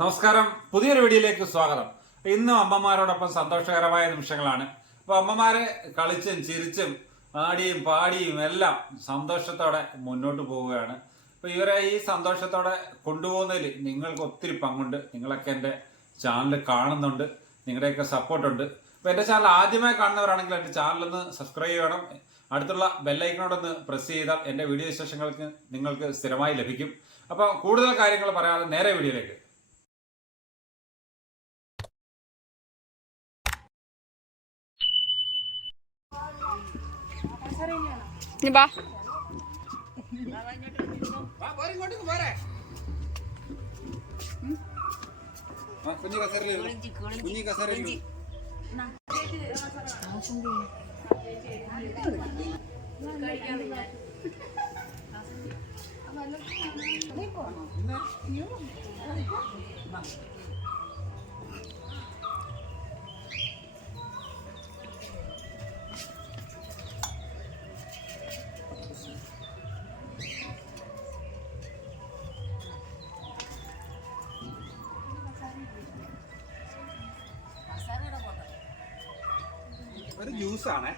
നമസ്കാരം, പുതിയൊരു വീഡിയോയിലേക്ക് സ്വാഗതം. ഇന്നും അമ്മമാരോടൊപ്പം സന്തോഷകരമായ നിമിഷങ്ങളാണ്. അപ്പൊ അമ്മമാരെ കളിച്ചും ചിരിച്ചും ആടിയും പാടിയും എല്ലാം സന്തോഷത്തോടെ മുന്നോട്ട് പോവുകയാണ്. അപ്പൊ ഇവരെ ഈ സന്തോഷത്തോടെ കൊണ്ടുപോകുന്നതിൽ നിങ്ങൾക്ക് ഒത്തിരി പങ്കുണ്ട്. നിങ്ങളൊക്കെ എൻ്റെ ചാനൽ കാണുന്നുണ്ട്, നിങ്ങളുടെയൊക്കെ സപ്പോർട്ടുണ്ട്. അപ്പൊ എൻ്റെ ചാനൽ ആദ്യമായി കാണുന്നവരാണെങ്കിൽ എൻ്റെ ചാനലൊന്ന് സബ്സ്ക്രൈബ് ചെയ്യണം. അടുത്തുള്ള ബെല്ലൈക്കനോടൊന്ന് പ്രസ് ചെയ്താൽ എൻ്റെ വീഡിയോ വിശേഷങ്ങൾക്ക് നിങ്ങൾക്ക് സ്ഥിരമായി ലഭിക്കും. അപ്പോൾ കൂടുതൽ കാര്യങ്ങൾ പറയാതെ നേരെ വീഡിയോയിലേക്ക്. കുഞ്ഞി കസേരയിൽ ഒരു ജ്യൂസാണേ.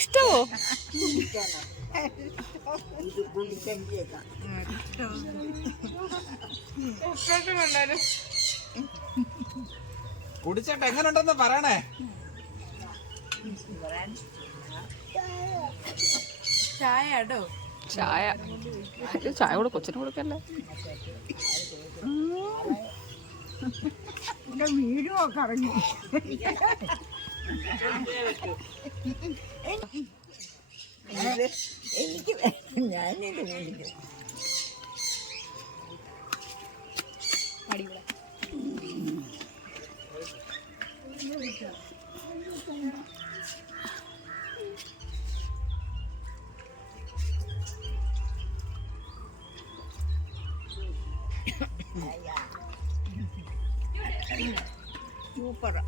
ഇഷ്ടമോ? കുടിച്ചേട്ടെ, എങ്ങനെയുണ്ടെന്ന് പറയണേ. ചായ കൂടെ കൊച്ചിന് കൊടുക്കല്ലേ. വീടും ഒക്കെ അറിഞ്ഞു. എനിക്ക് ഞാനിത് മേടിക്കും. സൂപ്പറാ.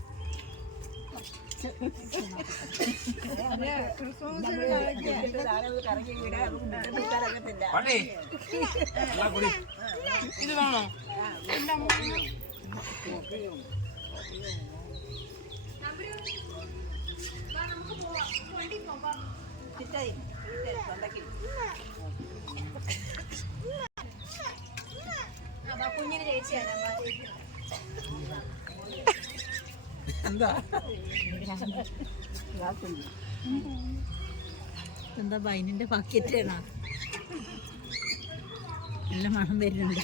ഇത് വേണോ? കുഞ്ഞിന് ചേച്ചിയാണ് എന്താ ബൈനിന്റെ പാക്കറ്റാണോ? നല്ല മണം വരുന്നുണ്ട്.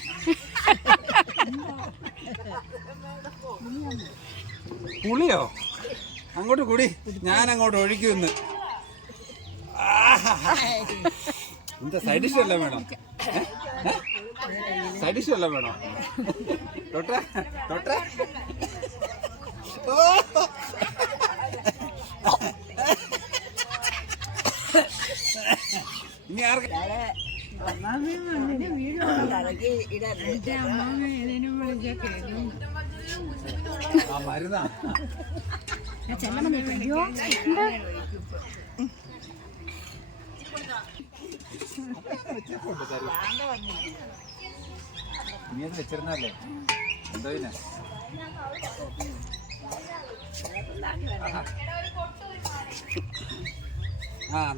പുളിയോ? അങ്ങോട്ട് കൂടി, ഞാൻ അങ്ങോട്ട് ഒഴിക്കുമെന്ന്. എന്താ സൈഡ് ഡിഷ് എല്ലാം വേണോ? സൈഡ് ഡിഷ് എല്ലാം വേണോ? തൊട്ടേ തൊട്ടേ. ഇനി ആർക്ക് മരുന്നാ? നീ അത് വെച്ചിരുന്നല്ലേ? എന്തോ പിന്നെ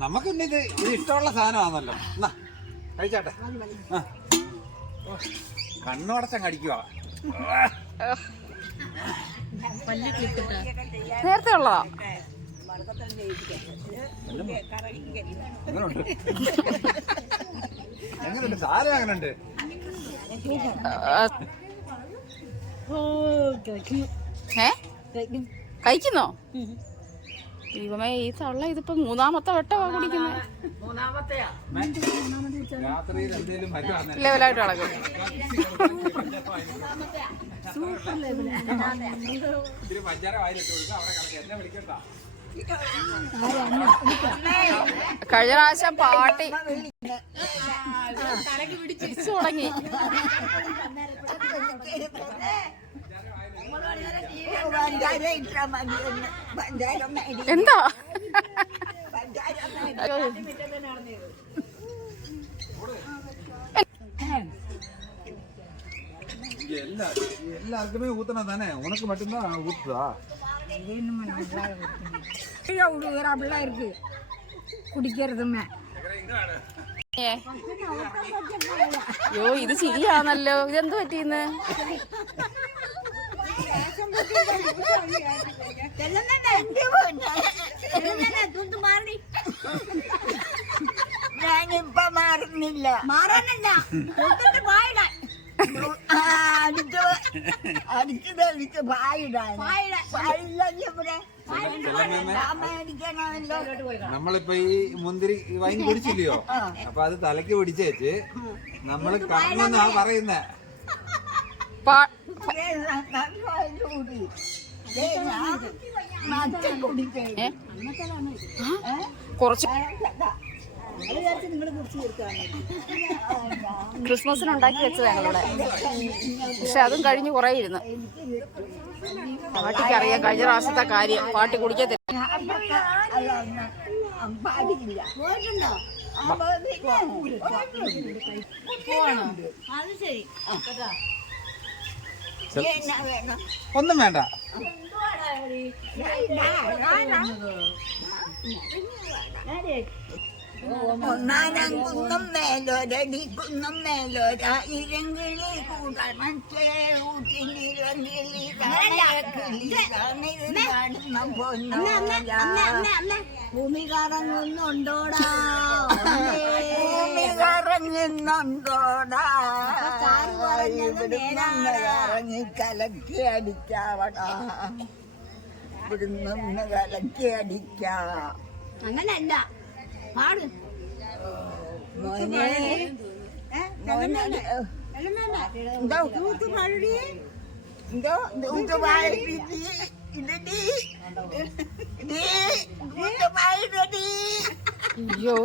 നമുക്ക് പിന്നെ ഇത് ഇഷ്ടമുള്ള സാധനമാണല്ലോ. എന്നാ കഴിച്ചാട്ടെ. കണ്ണുടച്ചങ്ങ് അടിക്കുക. നേരത്തെ ഉള്ളതാ. എങ്ങനെയുണ്ട്? എങ്ങനെയുണ്ട് സാധനം? എങ്ങനെയുണ്ട്? കഴിക്കുന്നോ? ദൈവമേ, ഈ തള്ള ഇതിപ്പോ മൂന്നാമത്തെ വട്ടമാ കുടിക്കുന്നത്. ലെവലായിട്ട് കിടക്കും. ഇത്തിരി പഞ്ചാര വായിലിട്ട് കൊടുക്കുക. അവിടെ കിടക്കുക. എന്നെ വിളിക്കണ്ട. കഴിഞ്ഞ പ്രാവശ്യം പാട്ടി തിരിച്ചു തുടങ്ങി. എന്താ எல்லாருக்குமே ஊத்துனா தானே உனக்கு மட்டும்தான் ஊத்துதா? அப்படிலாம் இருக்கு കുടിക്കരുതുമേ. അയ്യോ ഇത് ശരിയാണല്ലോ. ഇതെന്ത് പറ്റിയെന്ന്? ഞാനിപ്പ മാറുന്നില്ല. മാറാനല്ല അടിച്ചു പായിടാൻ നമ്മളിപ്പോ ഈ മുന്തിരി വൈൻ കുടിച്ചില്ലയോ, അപ്പൊ അത് തലക്ക് പിടിച്ചേച്ച് നമ്മള് കണ്ണെന്നാ പറയുന്നേ. കുറച്ച് ക്രിസ്മസിന് ഉണ്ടാക്കി വെച്ചത് ഞങ്ങളുടെ, പക്ഷെ അതും കഴിഞ്ഞ് കുറേ ഇരുന്ന്. പാട്ടിക്ക് അറിയാം കഴിഞ്ഞ പ്രാവശ്യത്തെ കാര്യം. പാട്ടി കുടിക്കത്തില്ല. ഒന്നും വേണ്ട. ഒന്നാനം കുന്നം മേലോരടി കുന്നം മേലോര ഇരങ്കിളി കൂടാൻ മറ്റേ ഊട്ടിലിരങ്കിളി ഭൂമി കറങ്ങുന്നുണ്ടോടാ, ഭൂമി കറങ്ങുന്നുണ്ടോടാ, ഇറങ്ങി കലക്കി അടിക്കാവടാ, ഇവിടുന്ന് കലക്കി അടിക്കാ. അങ്ങനല്ല പാട് അയ്യോ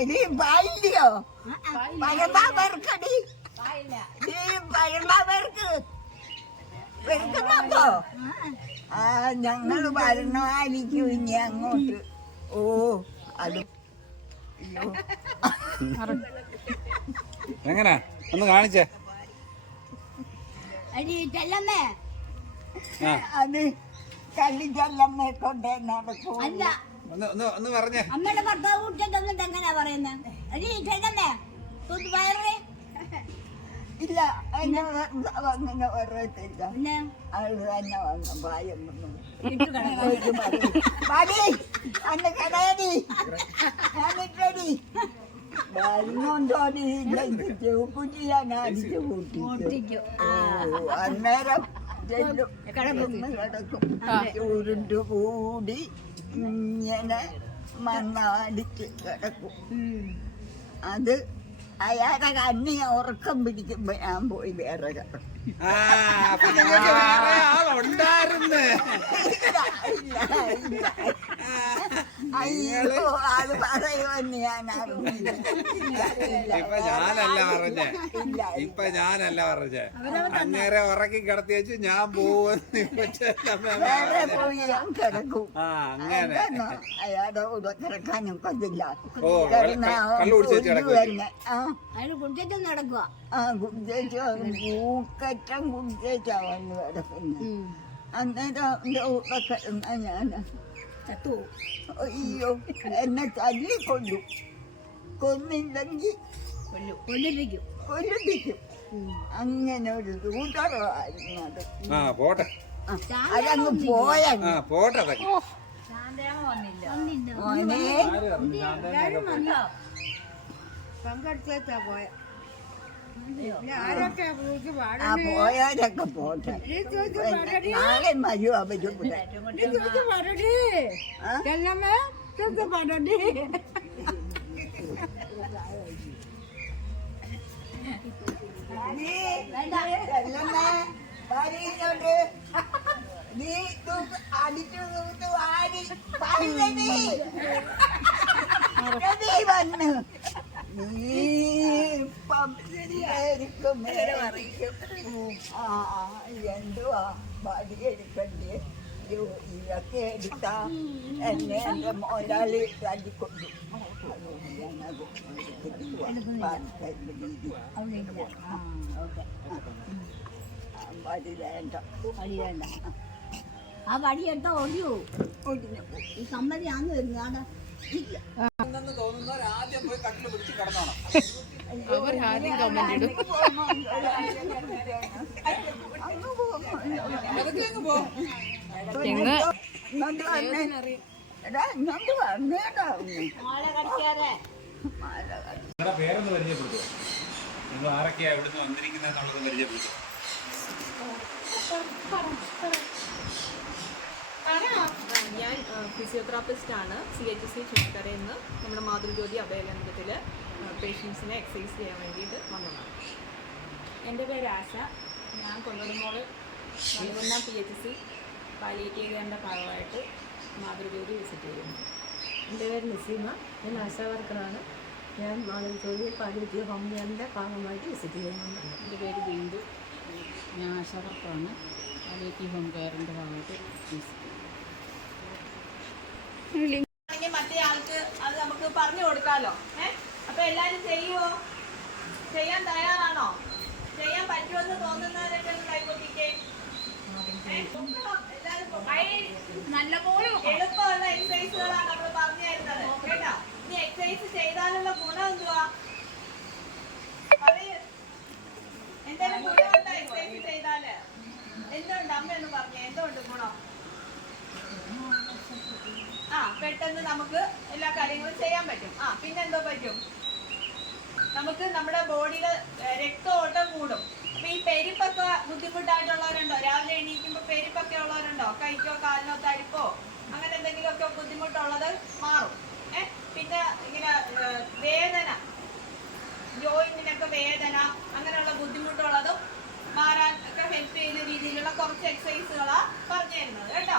ഇനി പായില്ലയോ? പരമാവർക്കടി പരമാവർക്ക് വെറുക്കുന്നോ? ആ ഞങ്ങൾ വരണമായിരിക്കും ഇനി അങ്ങോട്ട്. ഓ അത് എങ്ങനെ ഒന്ന് കാണിച്ചേ. അത് കള്ളിച്ചല്ലമ്മെ കൊണ്ടേ നടക്കും. ഒന്ന് പറഞ്ഞേ. അമ്മയുടെ ഭർത്താവ് കുട്ടിയൊന്നും എങ്ങനെയാ പറയുന്നത്? ഇല്ല അങ്ങനെ പറയത്തില്ല. അത് തന്നെ വന്നു പായൊന്നും അന്ന് കടയടി ഞാനിട്ടടി വരുന്നുണ്ടോടി കുട്ടിയാണ് അടിച്ചു കൂട്ടി. അന്നേരം കിടക്കും ഉരുണ്ടുകൂടി ഇങ്ങനെ മണ്ണടിച്ച് കിടക്കും. അത് അയാളുടെ കണ്ണി ഉറക്കം പിടിക്കുമ്പോ ഞാൻ പോയി വേറെ കിടക്കും. അയ്യോ അത് പറയുമെന്ന് ഞാൻ അറിഞ്ഞില്ല. ഇപ്പൊ ഞാനല്ല പറഞ്ഞേ, അങ്ങേരെ ഉറക്കി കിടത്തി വെച്ച് ഞാൻ പോവെന്ന് വേറെ പോയി ഞാൻ കിടക്കും. അങ്ങനെ അയാളുടെ കൂടെ കിടക്കാനും കൊതില്ല. നടക്കുക പൂക്കറ്റം കുടിച്ചേച്ചാ വന്ന് കിടക്കുന്നു. അന്നേരം എന്റെ കൂടെ കിടന്ന ഞാൻ അയ്യോ എന്നെ തല്ലിക്കൊല്ലു. കൊന്നില്ലെങ്കിൽ കൊല്ലിപ്പിക്കും. അങ്ങനെ ഒരു കൂട്ടറായിരുന്നു അത്. അതങ്ങ് പോയങ്ങ് മോനെ പങ്കെടുത്തേച്ചാ പോയ. പോയവരൊക്കെ പോട്ടെ. നാളെ മഴ അവരും ഭാര്യയോട് നീ അടിച്ചു വാരി പറയുന്നേ വന്ന് നീ ഇപ്പം ശരിയായിരിക്കും എന്തുവാ ഭാര്യ എടുക്കണ്ടേ ഇതൊക്കെ എടുത്താ എന്നെ എൻ്റെ മോലാളി തല്ലിക്കൊണ്ടു വടി വേണ്ട ആ വടിയെടുത്താ ഒടിയോ ഈ സമ്മതിയാന്ന് വരുന്നതാണ് തോന്നുന്നവർ ആദ്യം പോയി കട്ടിൽ പിടിച്ച് കിടന്നോണം. അവർ ആദ്യം കമന്റ് ഇടും. ഞങ്ങൾ നിങ്ങളുടെ പേരൊന്ന് പരിചയപ്പെടുത്തുക. നിങ്ങൾ ആരൊക്കെയാ ഇവിടുന്ന് വന്നിരിക്കുന്നതെന്നുള്ളത് പരിചയപ്പെടുത്തുക. ഞാൻ ഫിസിയോതെറാപ്പിസ്റ്റ് ആണ്. CHC ചുമക്കരയിൽ നിന്ന് നമ്മുടെ മാതൃജ്യോതി അഭയകേന്ദ്രത്തിൽ പേഷ്യൻസിനെ എക്സസൈസ് ചെയ്യാൻ വേണ്ടിയിട്ട് വന്നതാണ്. എൻ്റെ പേര് ആശ. ഞാൻ കൊല്ലൂർമോള് നൽകുന്ന PHC പാലിയേറ്റീവ് കെയറിൻ്റെ ഭാഗമായിട്ട് മാതൃജ്യോതി വിസിറ്റ് ചെയ്യുന്നു. എൻ്റെ പേര് നസീമ. ഞാൻ ആശാ വർക്കറാണ്. ഞാൻ മാതൃജ്യോതി പാലിയേറ്റീവ് ഹോം കെയറിൻ്റെ ഭാഗമായിട്ട് വിസിറ്റ് ചെയ്യുന്നുണ്ട്. എൻ്റെ പേര് ബിന്ദു. ഞാൻ ആശാവർക്കാണ്. പാലിയേറ്റീവ് ഹോം കെയറിൻ്റെ ഭാഗമായിട്ട് മറ്റേ ആൾക്ക് അത് നമുക്ക് പറഞ്ഞു കൊടുക്കാമല്ലോ. അപ്പൊ എല്ലാരും ചെയ്യുമോ? ചെയ്യാൻ തയ്യാറാണോ? ചെയ്യാൻ പറ്റുമെന്ന് തോന്നുന്നവരൊക്കെ കൈകൊട്ടിക്കേ. എളുപ്പമുള്ള എക്സസൈസുകളാണ് നമ്മൾ പറഞ്ഞു തരുന്നത് കേട്ടോ. ഇനി എക്സസൈസ് ചെയ്താലുള്ള ഗുണം എന്തുവാ? എന്തെങ്കിലും ഗുണമുണ്ടോ എക്സസൈസ് ചെയ്താല്? എന്തുണ്ട് അമ്മ എന്ന് പറഞ്ഞേ, എന്തുണ്ട് ഗുണം? പെട്ടെന്ന് നമുക്ക് എല്ലാ കാര്യങ്ങളും ചെയ്യാൻ പറ്റും. പിന്നെന്തോ പറ്റും? നമുക്ക് നമ്മുടെ ബോഡിയില് രക്തഓട്ടം കൂടും. അപ്പൊ ഈ പെരുപ്പൊക്കെ ബുദ്ധിമുട്ടായിട്ടുള്ളവരുണ്ടോ? രാവിലെ എണീക്കുമ്പോ പെരുപ്പൊക്കെ ഉള്ളവരുണ്ടോ? കൈക്കോ കാലിനോ തരിപ്പോ അങ്ങനെ എന്തെങ്കിലുമൊക്കെ ബുദ്ധിമുട്ടുള്ളത് മാറും. പിന്നെ ഇങ്ങനെ വേദന, ജോയിന്റിനൊക്കെ വേദന അങ്ങനെയുള്ള ബുദ്ധിമുട്ടുള്ളതും മാറാൻ ഒക്കെ ഹെൽപ്പ് ചെയ്യുന്ന രീതിയിലുള്ള കുറച്ച് എക്സസൈസുകളാ പറഞ്ഞു തരുന്നത് കേട്ടോ.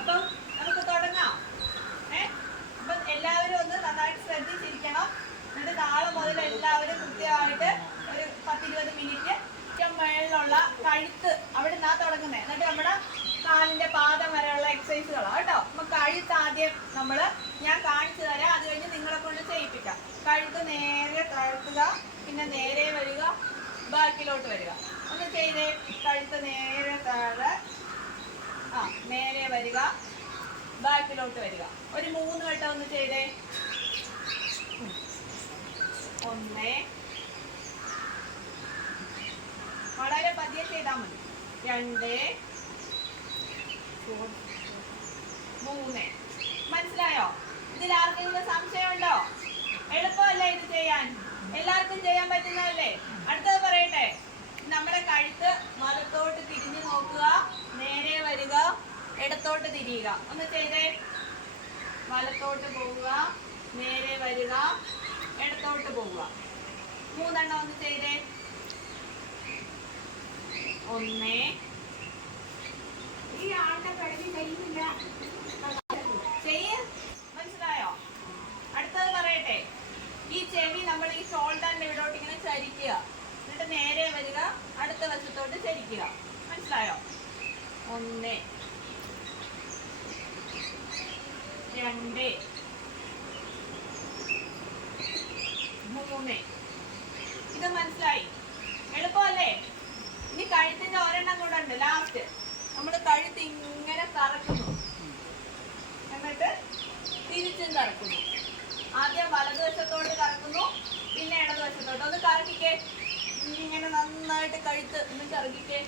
അപ്പം നമുക്ക് തുടങ്ങാം. അപ്പം എല്ലാവരും ഒന്ന് നന്നായിട്ട് ശ്രദ്ധിച്ചിരിക്കണം. എന്നിട്ട് നാളെ മുതൽ എല്ലാവരും കൃത്യമായിട്ട് ഒരു 10-20 മിനിറ്റ് മേളിലുള്ള കഴുത്ത് അവിടെ നിന്നാ തുടങ്ങുന്നത്. എന്നിട്ട് നമ്മുടെ കാലിന്റെ പാദം വരെയുള്ള എക്സസൈസുകളാണ് കേട്ടോ. അപ്പൊ കഴുത്ത് ആദ്യം ഞാൻ കാണിച്ചു തരാം. അത് കഴിഞ്ഞ് നിങ്ങളെ കൊണ്ട് ചെയ്യിപ്പിക്കാം. കഴുത്ത് നേരെ താഴ്ത്തുക, പിന്നെ നേരെ വരിക, ബാക്കിലോട്ട് വരിക. ഒന്ന് ചെയ്തേ. കഴുത്ത് നേരെ താഴെ, നേരെ വരിക, ബാക്കിലോട്ട് വരിക. ഒരു 3 വട്ടം ഒന്ന് ചെയ്തേ. 1, വളരെ പതിയെ ചെയ്താൽ മതി. 2, 3. മനസ്സിലായോ? ഇതിൽ ആർക്കെങ്കിലും സംശയമുണ്ടോ? എളുപ്പമല്ലേ ഇത് ചെയ്യാൻ? എല്ലാവർക്കും ചെയ്യാൻ പറ്റുന്നതല്ലേ? അടുത്തത് പറയട്ടെ. നമ്മുടെ കഴുത്ത് വലത്തോട്ട് തിരിഞ്ഞു നോക്കുക, നേരെ വരിക, ഇടത്തോട്ട് തിരിയുക. ഒന്ന് ചെയ്തേ. വലത്തോട്ട് പോവുക, നേരെ വരിക, ഇടത്തോട്ട് പോവുക. 3 എണ്ണം ഒന്ന് ചെയ്തേ. 1. ഈ ആളുടെ കഴിവ് ചെയ്യുന്നില്ല. മനസ്സിലായോ? അടുത്തത് പറയട്ടെ. ഈ ചെവി നമ്മൾ ഈ ഷോൾഡറിന്റെ ഇവിടോട്ട് ഇങ്ങനെ ചരിക്കുക, എന്നിട്ട് നേരെ വരിക, അടുത്ത വശത്തോട്ട് ചരിക്കുക. മനസ്സിലായോ? 1, 2, 3. ഇത് മനസ്സിലായി? എളുപ്പമല്ലേ? ഇനി കഴുത്തിന്റെ ഒരെണ്ണം കൂടെ ഉണ്ട്. ലാസ്റ്റ് നമ്മൾ കഴുത്ത് ഇങ്ങനെ കറക്കുന്നു, എന്നിട്ട് തിരിച്ചും കറക്കുന്നു. ആദ്യം വലതുവശത്തോട്ട് കറക്കുന്നു, പിന്നെ ഇടതുവശത്തോട്ട്. ഒന്ന് കറക്കിക്കേ. ഇങ്ങനെ നന്നായിട്ട് കഴുത്ത് ഒന്ന് കറക്കിക്കേ.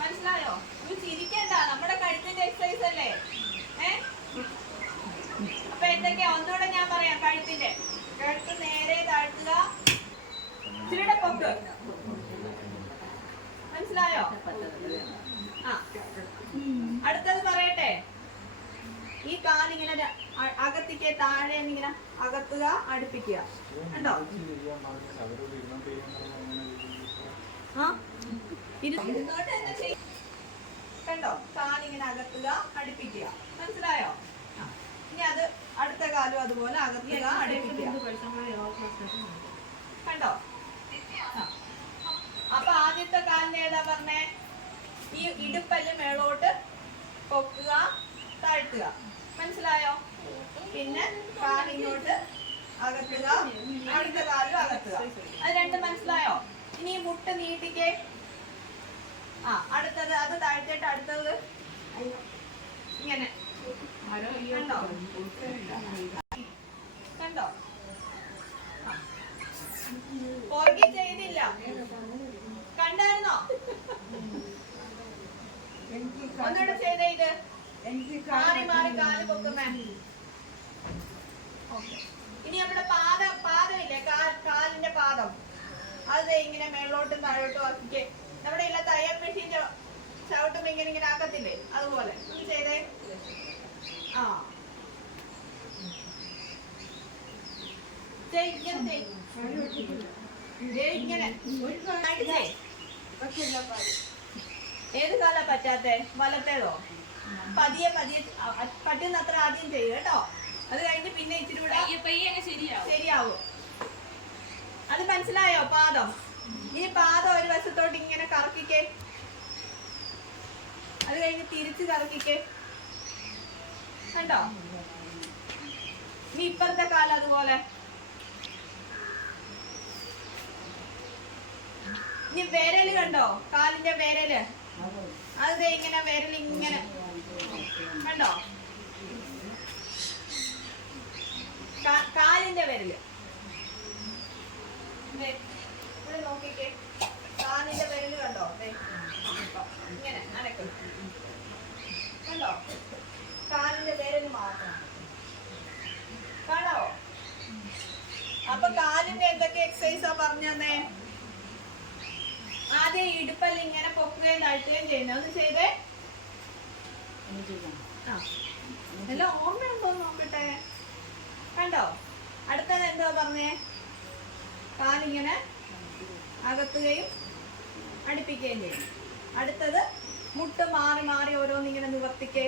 മനസ്സിലായോ? ഇത് ചിരിക്കണ്ട, നമ്മുടെ കഴുത്തിന്റെ എക്സസൈസ് അല്ലേ? അപ്പൊ എന്തൊക്കെയാ ഒന്നുകൂടെ ഞാൻ പറയാം. കഴുത്ത് നേരെ താഴ്ത്തുക, ഇച്ചിരിയുടെ പൊക്ക്. മനസ്സിലായോ? അടുത്തത് പറയട്ടെ. ഈ കാലിങ്ങനെ അകത്തിക്ക് താഴെ ഇങ്ങനെ അകത്തുക, അടുപ്പിക്കുക. കണ്ടോ? കണ്ടോ? കാലിങ്ങനെ അകത്തുക, അടുപ്പിക്കുക. മനസ്സിലായോ? ഇനി അത് അടുത്ത കാലും അതുപോലെ അകത്തുക, അടുപ്പിക്കുക. കണ്ടോ? അപ്പൊ ആദ്യത്തെ കാലിന് ഏതാ പറഞ്ഞേ? ഈ ഇടുപ്പല്ല് മേളോട്ട് പൊക്കുക, താഴ്ത്തുക. മനസ്സിലായോ? പിന്നെ കാലിങ്ങോട്ട് അകത്തുക, അടുത്ത കാലും അകത്തുക. അത് രണ്ടും മനസ്സിലായോ? ഇനി മുട്ട് നീട്ടിക്കേ. അടുത്തത് അത് താഴ്ത്തിട്ട് അടുത്തത് ഇങ്ങനെ. കണ്ടോ? കണ്ടോ? പുറകെ ചെയ്തില്ല. കണ്ടായിരുന്നോ? ഒന്നുകൂടെ ചെയ്തേ. ഇത് മാറി മാറി കാല് പൊക്കുമേ. ഇനി നമ്മുടെ പാദമില്ലേ, കാലിന്റെ പാദം, അത് ഇങ്ങനെ മേളോട്ടും താഴോട്ടും ആക്കിക്കേ. നമ്മുടെ ഇല്ല തയ്യൽ മെഷീന്റെ ചവിട്ടുമ്പോ ഇങ്ങനെ ഇങ്ങനെ ആക്കത്തില്ലേ, അതുപോലെ ഒന്ന് ചെയ്തേ. ഇങ്ങനെ ഏത് കാലാ പറ്റാത്തെ? വലത്തേതോ? പതിയെ പതിയെ പറ്റുന്നത്ര ആദ്യം ചെയ്യും കേട്ടോ. അത് കഴിഞ്ഞ് പിന്നെ ഇച്ചിരി കൂടെ ശരിയാവും. അത് മനസ്സിലായോ? പാദം. ഈ പാദം ഒരു വശത്തോട്ട് ഇങ്ങനെ കറക്കിക്കേ. അത് കഴിഞ്ഞ് തിരിച്ച് കറക്കിക്കേ. കണ്ടോ? ഇനി ഇപ്പഴത്തെ കാലം അതുപോലെ. ഇനി വിരല് കണ്ടോ? കാലിന്റെ വിരല്, അത് ഇങ്ങനെ വിരൽ ഇങ്ങനെ കണ്ടോ? കാലിന്റെ വിരല് ഇവിടെ നോക്കിക്കേ. കാലിന്റെ വിരല് കണ്ടോ? ഇങ്ങനെ അനക്കും. കണ്ടോ? കാലിന്റെ വിരല് മാത്രം കാണാവോ? അപ്പൊ കാലിന്റെ എന്തൊക്കെ എക്സസൈസാ പറഞ്ഞു തന്നെ? ആദ്യം ഇടുപ്പല്ല ഇങ്ങനെ പൊക്കുകയും താഴ്ത്തുകയും ചെയ്യുന്നത്. ഒന്ന് ചെയ്തേ. എല്ലാം ഓർമ്മയുണ്ടോ നോക്കട്ടെ. കണ്ടോ? അടുത്തത് എന്താ പറഞ്ഞേ? കാലിങ്ങനെ അകത്തുകയും അടുപ്പിക്കുകയും ചെയ്യും. അടുത്തത് മുട്ട് മാറി മാറി ഓരോന്നിങ്ങനെ നിവർത്തിക്കേ.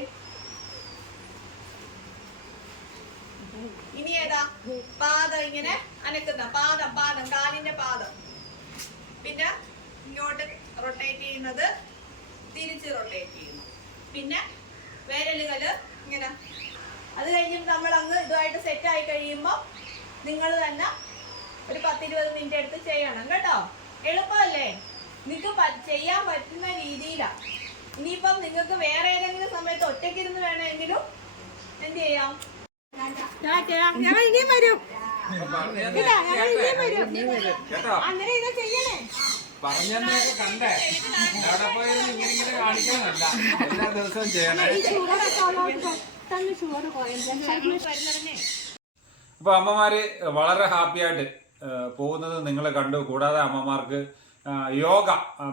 ഇനി ഏതാ? പാദം ഇങ്ങനെ അനക്കുന്ന പാദം, കാലിന്റെ പാദം. പിന്നെ ഇങ്ങോട്ട് റൊട്ടേറ്റ് ചെയ്യുന്നത്, തിരിച്ച് റൊട്ടേറ്റ് ചെയ്യുന്നു. പിന്നെ വിരലുകള് ഇങ്ങനെ. അത് കഴിഞ്ഞിട്ട് നമ്മൾ അങ്ങ് ഇതുമായിട്ട് സെറ്റ് ആയി കഴിയുമ്പോൾ നിങ്ങൾ തന്നെ ഒരു 10-20 മിനിറ്റ് എടുത്ത് ചെയ്യണം കേട്ടോ. എളുപ്പമല്ലേ? നിങ്ങൾക്ക് ചെയ്യാൻ പറ്റുന്ന രീതിയിലാണ്. ഇനിയിപ്പം നിങ്ങൾക്ക് വേറെ ഏതെങ്കിലും സമയത്ത് ഒറ്റയ്ക്കിരുന്ന് വേണമെങ്കിലും എന്ത് ചെയ്യാം? ഞങ്ങൾ ഇനിയും വരും. അങ്ങനെ ഇത് ചെയ്യണേ. പറഞ്ഞൊക്കെ കണ്ടേ, അവിടെ പോയിരുന്നു ഇങ്ങനെ ഇങ്ങനെ കാണിക്കാനല്ല, എല്ലാ ദിവസവും ചെയ്യണേ. അപ്പൊ അമ്മമാര് വളരെ ഹാപ്പി ആയിട്ട് പോകുന്നത് നിങ്ങൾ കണ്ടു. കൂടാതെ അമ്മമാർക്ക് യോഗ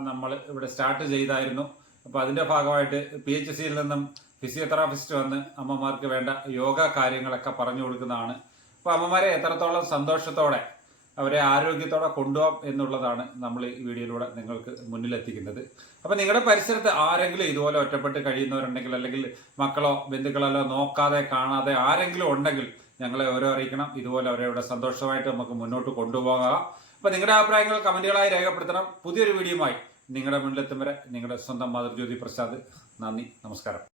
നമ്മൾ ഇവിടെ സ്റ്റാർട്ട് ചെയ്തായിരുന്നു. അപ്പൊ അതിന്റെ ഭാഗമായിട്ട് PHCയിൽ നിന്നും ഫിസിയോതെറാപ്പിസ്റ്റ് വന്ന് അമ്മമാർക്ക് വേണ്ട യോഗ കാര്യങ്ങളൊക്കെ പറഞ്ഞു കൊടുക്കുന്നതാണ്. അപ്പൊ അമ്മമാരെ എത്രത്തോളം സന്തോഷത്തോടെ അവരെ ആരോഗ്യത്തോടെ കൊണ്ടുപോകാം എന്നുള്ളതാണ് നമ്മൾ ഈ വീഡിയോയിലൂടെ നിങ്ങൾക്ക് മുന്നിലെത്തിക്കുന്നത്. അപ്പൊ നിങ്ങളുടെ പരിസരത്ത് ആരെങ്കിലും ഇതുപോലെ ഒറ്റപ്പെട്ട് കഴിയുന്നവരുണ്ടെങ്കിൽ, അല്ലെങ്കിൽ മക്കളോ ബന്ധുക്കളോ നോക്കാതെ കാണാതെ ആരെങ്കിലും ഉണ്ടെങ്കിൽ ഞങ്ങളെ ഓരോ അറിയിക്കണം. ഇതുപോലെ അവരെ ഇവിടെ സന്തോഷമായിട്ട് നമുക്ക് മുന്നോട്ട് കൊണ്ടുപോകാം. അപ്പൊ നിങ്ങളുടെ അഭിപ്രായങ്ങൾ കമന്റുകളായി രേഖപ്പെടുത്തണം. പുതിയൊരു വീഡിയോയുമായി നിങ്ങളുടെ മുന്നിലെത്തും വരെ നിങ്ങളുടെ സ്വന്തം മാതൃജ്യോതി പ്രസാദ്. നന്ദി, നമസ്കാരം.